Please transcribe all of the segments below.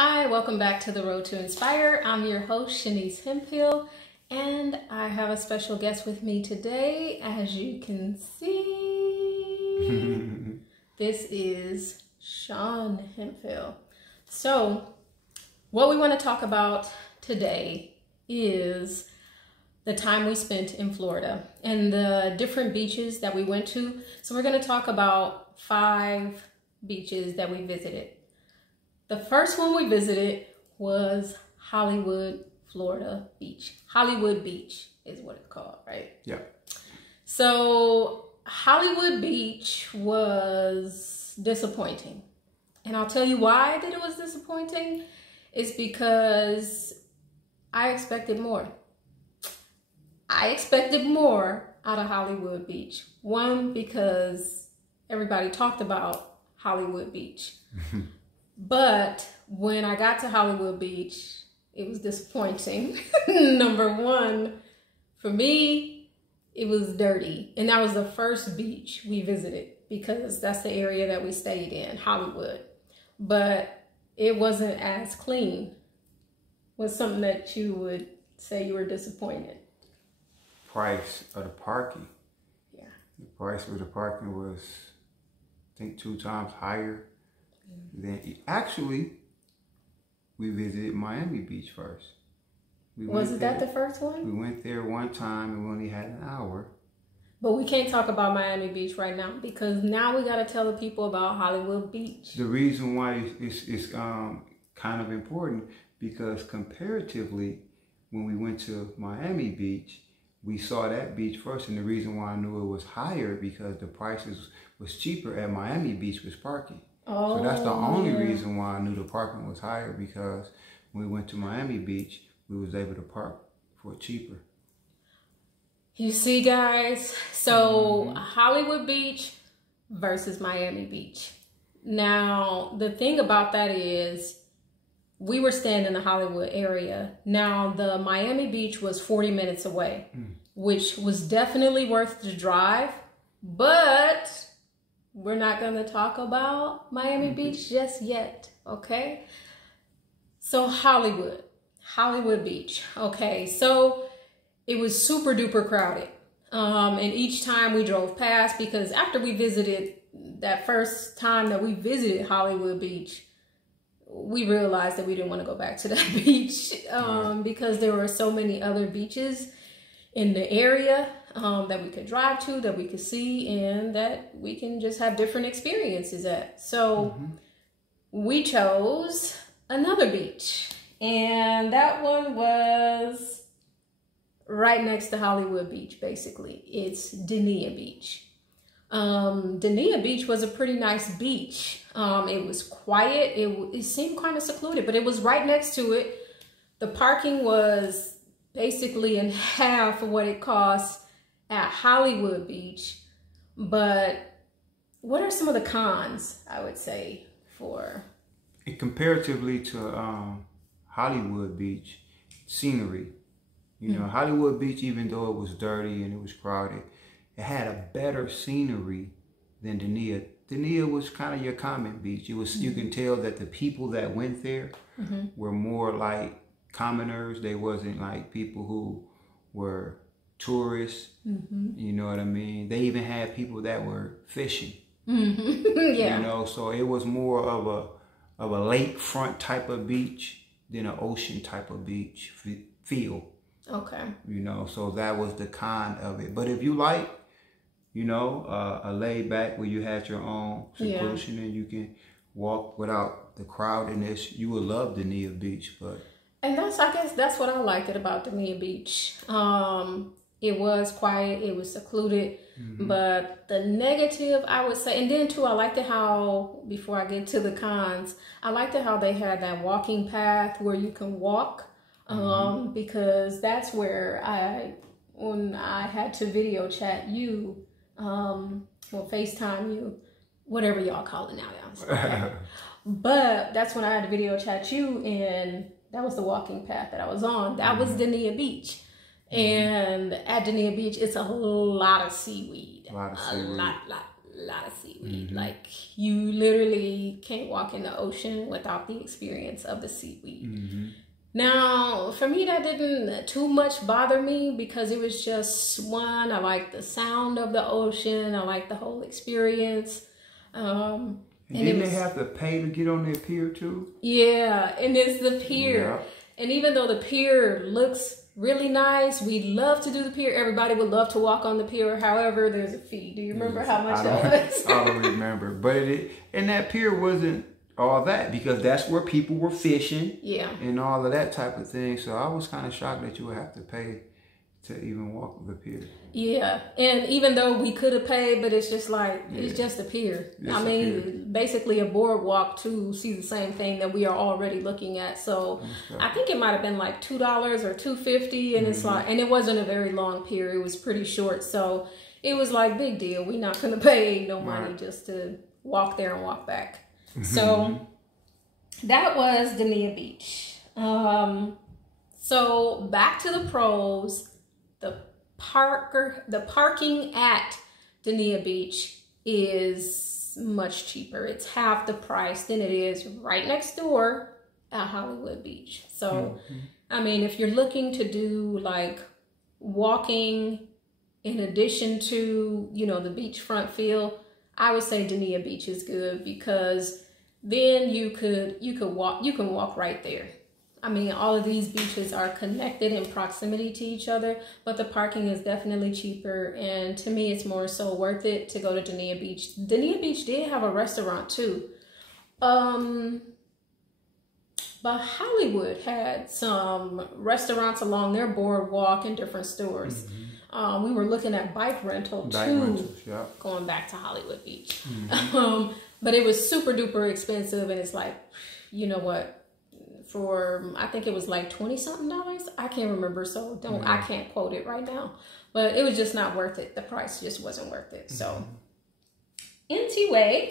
Hi, welcome back to The Road to Inspire. I'm your host, Shanice Hemphill, and I have a special guest with me today. As you can see, this is Sean Hemphill. So, what we want to talk about today is the time we spent in Florida and the different beaches that we went to. So we're going to talk about 5 beaches that we visited. The first one we visited was Hollywood, Florida Beach. Hollywood Beach is what it's called, right? Yeah. So Hollywood Beach was disappointing. And I'll tell you why that it was disappointing. It's because I expected more. I expected more out of Hollywood Beach. One, because everybody talked about Hollywood Beach. But when I got to Hollywood Beach, it was disappointing. Number one, for me, it was dirty. And that was the first beach we visited because that's the area that we stayed in, Hollywood. But it wasn't as clean. Was something that you would say you were disappointed? Price of the parking. Yeah. The price of the parking was, I think, 2 times higher. Then actually, we visited Miami Beach first. Wasn't that the first one? We went there one time and we only had an hour. But we can't talk about Miami Beach right now because now we got to tell the people about Hollywood Beach. The reason why it's kind of important because comparatively, when we went to Miami Beach, we saw that beach first, and the reason why I knew it was higher because the prices was cheaper at Miami Beach was parking. Oh, so that's the only reason why I knew the parking was higher because when we went to Miami Beach, we was able to park for cheaper. You see, guys, so Hollywood Beach versus Miami Beach. Now, the thing about that is we were staying in the Hollywood area. Now, the Miami Beach was 40 minutes away, which was definitely worth the drive, but we're not going to talk about Miami Beach just yet, okay? So Hollywood Beach, okay? So it was super duper crowded. And each time we drove past, because after we visited, that first time that we visited Hollywood Beach, we realized that we didn't want to go back to that beach because there were so many other beaches in the area that we could drive to, that we could see, and that we can just have different experiences at. So we chose another beach, and that one was right next to Hollywood Beach, basically. It's Dania Beach. Dania Beach was a pretty nice beach. It was quiet. It seemed kind of secluded, but it was right next to it. The parking was basically in half of what it costs at Hollywood Beach. But what are some of the cons, I would say, for? And comparatively to Hollywood Beach, scenery. You know, Hollywood Beach, even though it was dirty and it was crowded, it had a better scenery than Dania. Dania was kind of your common beach. It was you can tell that the people that went there were more like commoners. They wasn't like people who were tourists. You know what I mean? They even had people that were fishing. Yeah. You know, so it was more of a lakefront type of beach than an ocean type of beach feel. Okay. You know, so that was the con of it. But if you like, you know, a laid back where you had your own seclusion and you can walk without the crowdedness, you would love Dania Beach. And I guess that's what I liked about Dania Beach. It was quiet, it was secluded, but the negative, I would say, and then too, I liked it how, before I get to the cons, I liked it how they had that walking path where you can walk, because that's where when I had to video chat you, or FaceTime you, whatever y'all call it now, okay? But that's when I had to video chat you, and that was the walking path that I was on. That was Dania Beach. And at Dania Beach, it's a lot of seaweed. A lot of lot of seaweed. Like, you literally can't walk in the ocean without the experience of the seaweed. Now, for me, that didn't too much bother me because it was just, one, I like the sound of the ocean. I like the whole experience. And didn't they have to pay to get on their pier too? Yeah, and it's the pier. Yeah. And even though the pier looks really nice, we love to do the pier. Everybody would love to walk on the pier. However, there's a fee. Do you remember how much that was? I don't remember. But and that pier wasn't all that, because that's where people were fishing. Yeah. And all of that type of thing. So I was kind of shocked that you would have to pay to even walk the pier. Yeah, and even though we could have paid, but it's just like, it's just a pier. I mean, basically a boardwalk to see the same thing that we are already looking at. So I think it might have been like $2 or $2.50, and it's like, and it wasn't a very long pier. It was pretty short, so it was like, big deal. We're not gonna pay no money just to walk there and walk back. So that was Dania Beach. So back to the pros. The parking at Dania Beach is much cheaper. It's half the price than it is right next door at Hollywood Beach. So, I mean, if you're looking to do like walking in addition to, you know, the beachfront feel, I would say Dania Beach is good, because then you can walk right there. I mean, all of these beaches are connected in proximity to each other, but the parking is definitely cheaper. And to me, it's more so worth it to go to Dania Beach. Dania Beach did have a restaurant too. But Hollywood had some restaurants along their boardwalk and different stores. We were looking at bike rental too, going back to Hollywood Beach. But it was super duper expensive, and it's like, you know what? For, I think it was like $20-something. I can't remember, so I can't quote it right now. But it was just not worth it. The price just wasn't worth it. So, anyway,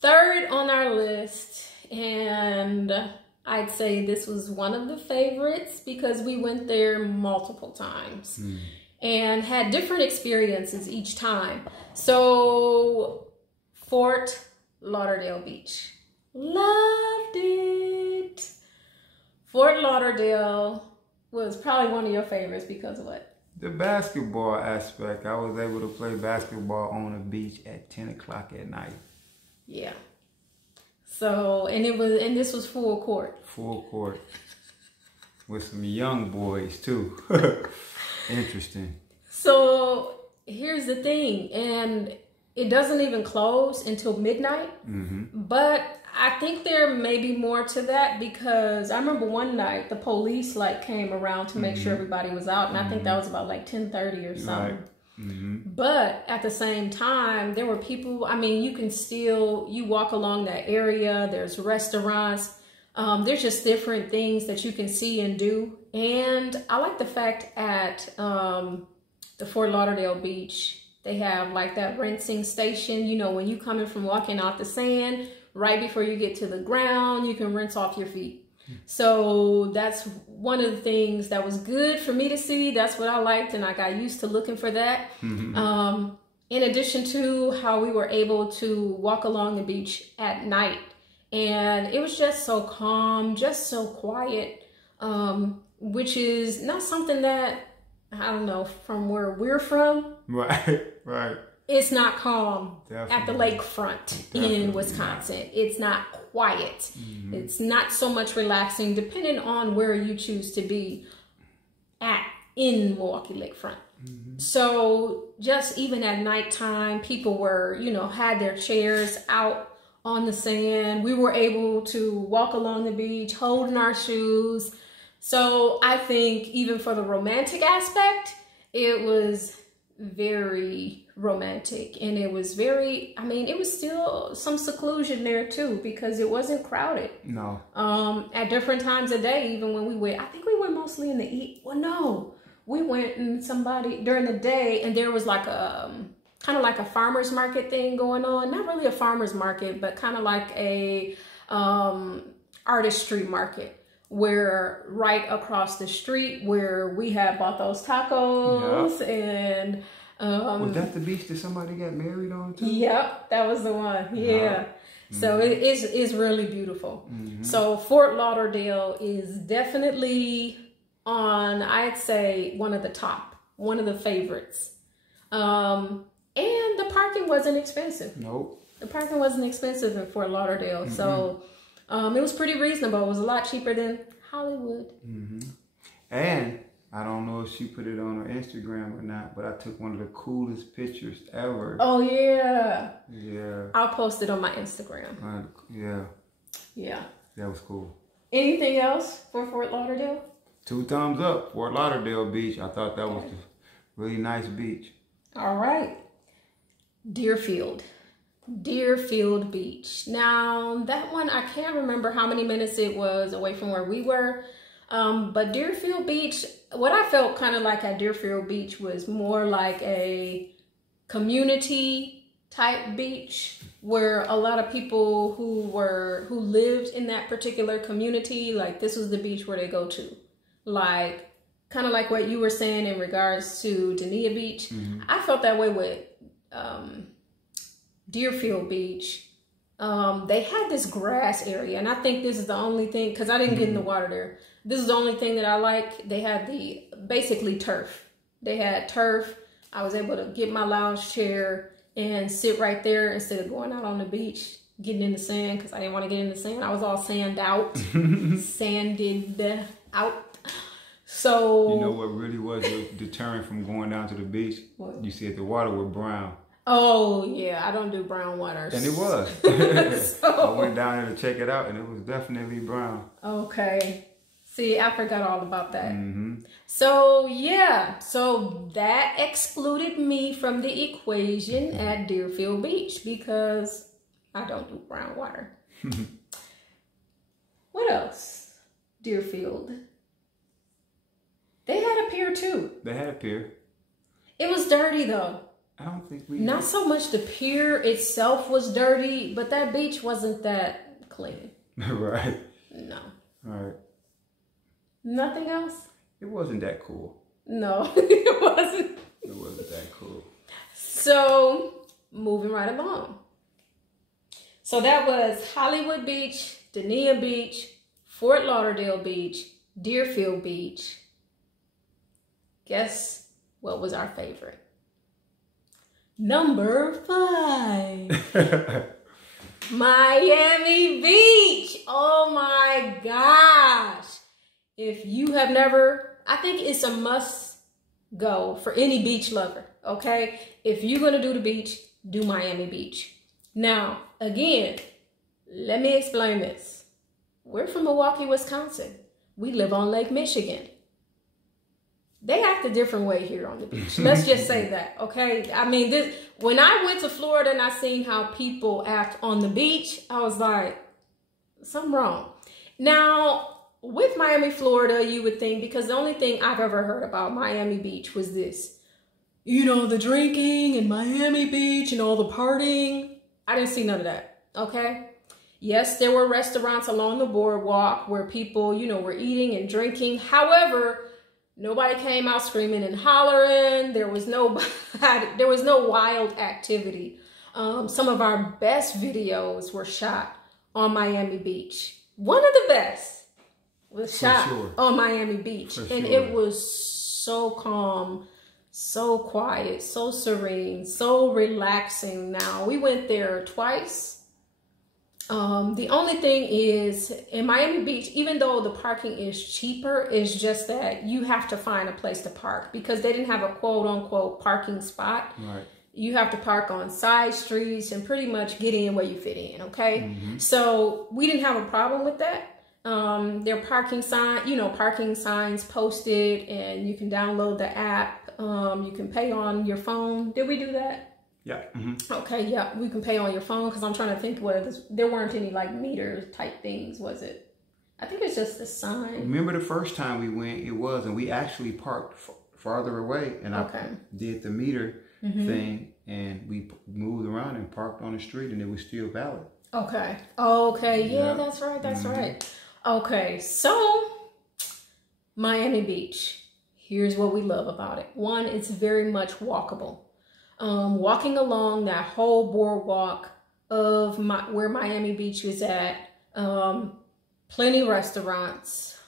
third on our list, and I'd say this was one of the favorites because we went there multiple times and had different experiences each time. So, Fort Lauderdale Beach. Loved it. Fort Lauderdale was probably one of your favorites because of what? The basketball aspect. I was able to play basketball on the beach at 10 o'clock at night. Yeah. So, and this was full court. Full court. With some young boys too. Interesting. So, here's the thing, and it doesn't even close until midnight, but I think there may be more to that, because I remember one night the police like came around to make sure everybody was out, and I think that was about like 10:30 or something. But at the same time, there were people. I mean, you walk along that area. There's restaurants. There's just different things that you can see and do. And I like the fact at the Fort Lauderdale Beach, they have like that rinsing station. You know, when you coming from walking out the sand, right before you get to the ground, you can rinse off your feet. So that's one of the things that was good for me to see. That's what I liked, and I got used to looking for that. In addition to how we were able to walk along the beach at night, and it was just so calm, just so quiet, which is not something that, I don't know, from where we're from. Right. It's not calm at the lakefront in Wisconsin. It's not quiet. It's not so much relaxing, depending on where you choose to be in Milwaukee Lakefront. So just even at nighttime, people were, had their chairs out on the sand. We were able to walk along the beach, holding our shoes. So I think even for the romantic aspect, it was very romantic, and it was very, it was still some seclusion there too, because it wasn't crowded. No. At different times of day, even when we went, I think we went mostly in the we went during the day, and there was like a kind of like a farmer's market thing going on. Not really a farmer's market, but kind of like a artistry market, where right across the street where we had bought those tacos and Was that the beach that somebody got married on too? Yep, that was the one. Yeah. So it's really beautiful. So Fort Lauderdale is definitely on, I'd say, one of the top, one of the favorites. And the parking wasn't expensive. Nope. The parking wasn't expensive in Fort Lauderdale. So it was pretty reasonable. It was a lot cheaper than Hollywood. And I don't know if she put it on her Instagram or not, but I took one of the coolest pictures ever. Oh, yeah. Yeah. I'll post it on my Instagram. Yeah. Yeah. That was cool. Anything else for Fort Lauderdale? 2 thumbs up. Fort Lauderdale Beach. I thought that was a really nice beach. All right. Deerfield Beach. Now, that one, I can't remember how many minutes it was away from where we were. But Deerfield Beach, what I felt kind of like at Deerfield Beach was more like a community type beach where a lot of people who lived in that particular community, like this was the beach where they go to. Like, kind of like what you were saying in regards to Dania Beach. I felt that way with Deerfield Beach. They had this grass area, and I think this is the only thing, because I didn't get in the water there. This is the only thing that I like. They had basically turf. They had turf. I was able to get my lounge chair and sit right there instead of going out on the beach, getting in the sand, because I didn't want to get in the sand. I was all sanded out. Sanded out. So. You know what really was the deterrent from going down to the beach? What? You said the water was brown. Oh, yeah, I don't do brown water. And it was. I went down there to check it out, and it was definitely brown. Okay. See, I forgot all about that. So, yeah. So, that excluded me from the equation at Deerfield Beach because I don't do brown water. What else? Deerfield. They had a pier, too. They had a pier. It was dirty, though. I don't think we... Not so much the pier itself was dirty, but that beach wasn't that clean. Right. No. Right. Nothing else? It wasn't that cool. No, it wasn't. It wasn't that cool. So, moving right along. So that was Hollywood Beach, Dania Beach, Fort Lauderdale Beach, Deerfield Beach. Guess what was our favorite? Number 5. Miami Beach. Oh my gosh. If you have never, I think it's a must go for any beach lover, okay? If you're going to do the beach, do Miami Beach. Now, again, let me explain this. We're from Milwaukee, Wisconsin. We live on Lake Michigan. They act a different way here on the beach. Let's just say that, okay? I mean, when I went to Florida and I seen how people act on the beach, I was like, something wrong. Now, with Miami, Florida, you would think, because the only thing I've ever heard about Miami Beach was this, you know, the drinking and Miami Beach and all the partying. I didn't see none of that, okay? Yes, there were restaurants along the boardwalk where people, you know, were eating and drinking. However, nobody came out screaming and hollering. There was no wild activity. Some of our best videos were shot on Miami Beach. One of the best was shot on Miami Beach. And it was so calm, so quiet, so serene, so relaxing. Now, we went there twice. The only thing is, in Miami Beach, even though the parking is cheaper, it's just that you have to find a place to park because they didn't have a quote-unquote parking spot. Right. You have to park on side streets and pretty much get in where you fit in, okay? So we didn't have a problem with that. There are parking signs posted, and you can download the app. You can pay on your phone. Did we do that? Yeah. Okay, yeah, we can pay on your phone because I'm trying to think there weren't any like meter type things, was it? I think it's just a sign. Remember the first time we went, and we actually parked farther away, and I did the meter thing, and we moved around and parked on the street, and it was still valid. Okay. Okay. Yeah, that's right. That's right. Okay. So Miami Beach. Here's what we love about it. One, it's very much walkable. walking along that whole boardwalk of where Miami Beach is at. Plenty of restaurants.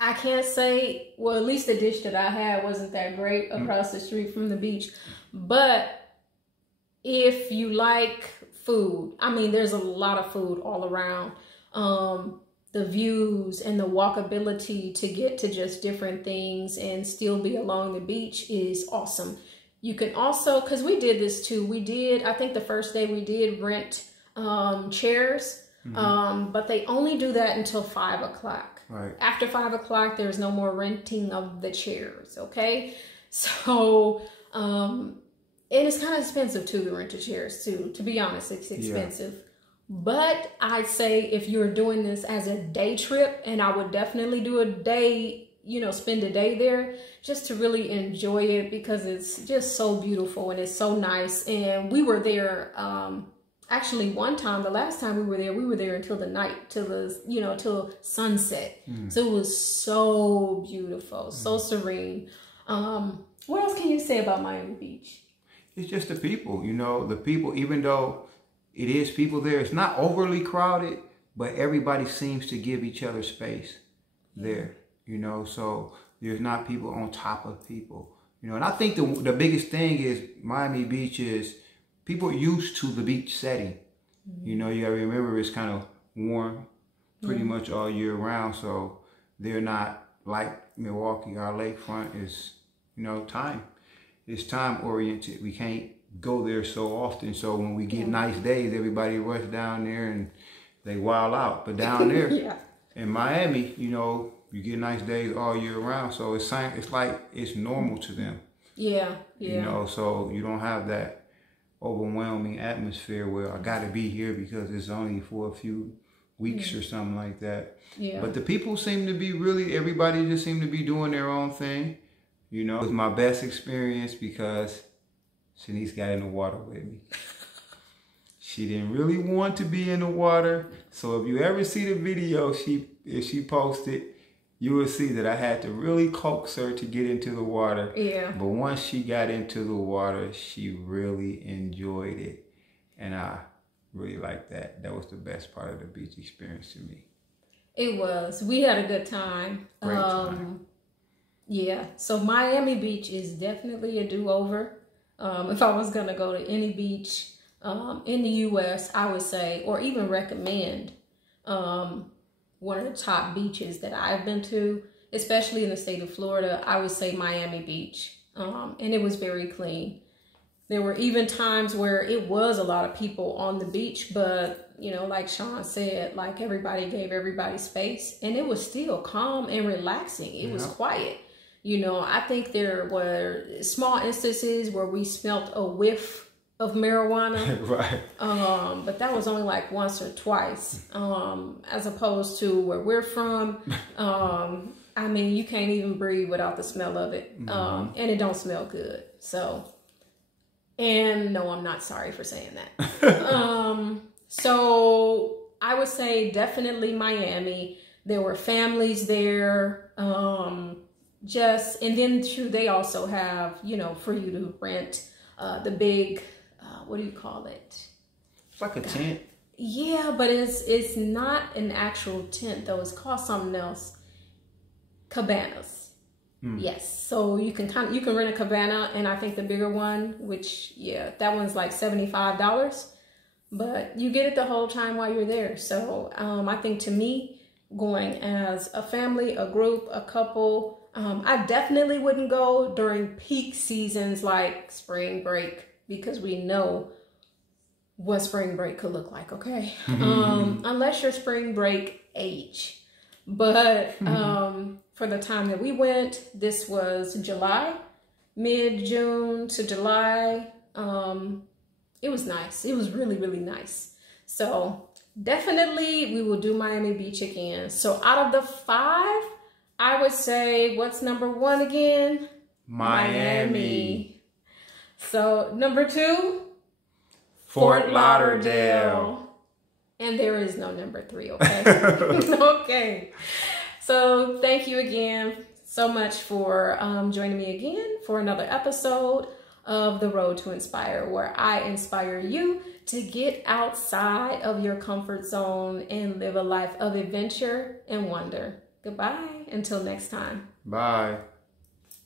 I can't say, well, at least the dish that I had wasn't that great across the street from the beach. But if you like food, I mean, there's a lot of food all around. The views and the walkability to get to just different things and still be along the beach is awesome. You can also, because we did this too, I think the first day we did rent chairs, but they only do that until 5 o'clock. Right. After 5 o'clock, there's no more renting of the chairs, okay? So, and it's kind of expensive too to rent the chairs too. To be honest, it's expensive. Yeah. But I'd say if you're doing this as a day trip, and I would definitely do a day, you know, spend a day there just to really enjoy it, because it's just so beautiful and it's so nice. And we were there, actually one time, the last time we were there until the night, till sunset. So it was so beautiful, so serene. What else can you say about Miami Beach? It's just the people, you know, the people, even though it is people there, it's not overly crowded, but everybody seems to give each other space there, you know, so there's not people on top of people, you know. And I think the biggest thing is Miami Beach is people are used to the beach setting. You know, you gotta remember it's kind of warm pretty much all year round, so they're not like Milwaukee. Our lakefront is, you know, it's time oriented. We can't go there so often, so when we get nice days, everybody rush down there and they wild out. But down there in Miami, you know, you get nice days all year round, so it's like it's normal to them. You know, so you don't have that overwhelming atmosphere where I gotta be here because it's only for a few weeks or something like that. But the people seem to be everybody just seem to be doing their own thing. You know, it was my best experience because Shanice got in the water with me. She didn't really want to be in the water. So if you ever see the video if she posted, you will see that I had to really coax her to get into the water. But once she got into the water, she really enjoyed it. And I really liked that. That was the best part of the beach experience to me. It was. We had a good time. Great time. So Miami Beach is definitely a do-over. If I was gonna go to any beach in the U.S., I would say, or even recommend, one of the top beaches that I've been to, especially in the state of Florida, I would say Miami Beach. And it was very clean. There were even times where it was a lot of people on the beach, but, you know, like Sean said, like everybody gave everybody space, and it was still calm and relaxing. It was quiet. You know, I think there were small instances where we smelt a whiff of marijuana. But that was only like once or twice, as opposed to where we're from. I mean, you can't even breathe without the smell of it. And it don't smell good. So, and no, I'm not sorry for saying that. So I would say definitely Miami. There were families there. And then too, they also have, you know, for you to rent the big, what do you call it? It's like a tent. Yeah, but it's not an actual tent though. It's called something else. Cabanas. Yes. So you can rent a cabana, and I think the bigger one, which that one's like $75, but you get it the whole time while you're there. So I think, to me, going as a family, a group, a couple, I definitely wouldn't go during peak seasons like spring break, because we know what spring break could look like, okay? Unless you're spring break age. But for the time that we went, this was July, mid-June to July. It was nice. It was really, really nice. So definitely we will do Miami Beach again. So out of the 5, I would say, what's number 1 again? Miami. So number 2? Fort Lauderdale. And there is no number 3, okay? Okay. So thank you again so much for joining me again for another episode of The Road to Inspire, where I inspire you to get outside of your comfort zone and live a life of adventure and wonder. Goodbye. Until next time. Bye.